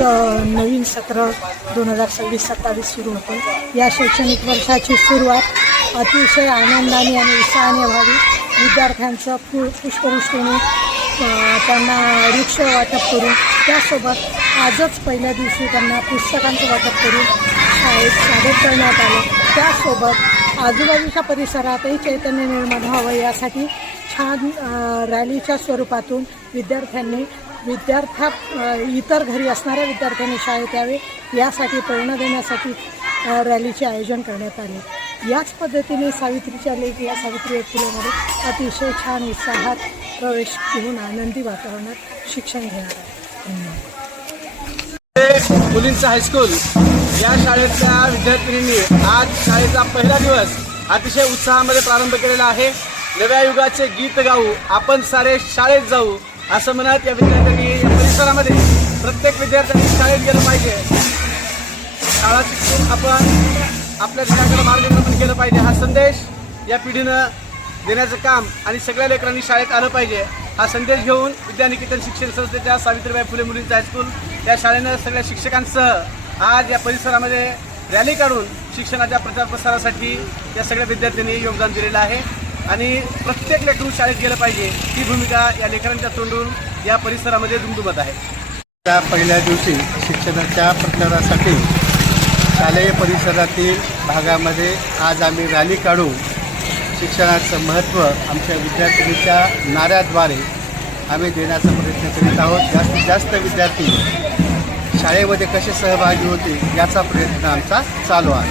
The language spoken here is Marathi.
नवीन सत्र 2026-27 सुरू होते। या शैक्षणिक वर्षाची सुरुवात अतिशय आनंदाने आणि उत्साहाने व्हावी। विद्यार्थ्यांचं पुष्पवृष्टीने त्यांना वृक्ष वाटप करून, त्यासोबत आजच पहिल्या दिवशी त्यांना पुस्तकांचं वाटप करून शाळेत स्वागत करण्यात आलं। त्यासोबत आजूबाजूच्या परिसरातही चैतन्य निर्माण व्हावं यासाठी छान रॅलीच्या स्वरूपातून विद्यार्थ्यांनी इतर घरी असणाऱ्या विद्यार्थ्यांनी शाळेत यावे यासाठी प्रेरणा देण्यासाठी रॅलीचे आयोजन करण्यात आले। याच पद्धतीने सावित्रीच्या लेक या सावित्री फुलेमध्ये अतिशय छान उत्साहात प्रवेश घेऊन आनंदी वातावरणात शिक्षण घेणार आहे। मुलींचं हायस्कूल या शाळेतल्या विद्यार्थिनींनी आज शाळेचा पहिला दिवस अतिशय उत्साहामध्ये प्रारंभ केलेला आहे। नव्या युगाचे गीत गाऊ, आपण सारे शाळेत जाऊ असं म्हणत या विद्यार्थ्यांनी या परिसरामध्ये प्रत्येक विद्यार्थ्यांनी शाळेत गेलं पाहिजे। शाळा शिकून आपण आपल्या घराकडे मार्गक्रमण केलं पाहिजे हा संदेश या पिढीनं देण्याचं काम आणि सगळ्या लेकरांनी शाळेत आलं पाहिजे हा संदेश घेऊन विद्यानिकेतन शिक्षण संस्थेच्या सावित्रीबाई फुले मुलींचं हायस्कूल या शाळेनं सगळ्या शिक्षकांसह आज या परिसरामध्ये रॅली काढून शिक्षणाच्या प्रचार प्रसारासाठी या सगळ्या विद्यार्थ्यांनी योगदान दिलेलं आहे आणि प्रत्येक लेकरू शाळेत गेलं पाहिजे ही भूमिका या लेकरांच्या तोंडून या परिसरामध्ये दुमदुमत आहे। त्या पहिल्या दिवशी शिक्षणाच्या प्रचारासाठी शालेय परिसरातील भागामध्ये आज आम्ही रॅली काढून शिक्षणाचं महत्त्व आमच्या विद्यार्थिनीच्या नाऱ्याद्वारे आम्ही देण्याचा प्रयत्न करीत आहोत। जास्तीत जास्त विद्यार्थी शाळेमध्ये कसे सहभागी होतील याचा प्रयत्न आमचा चालू आहे।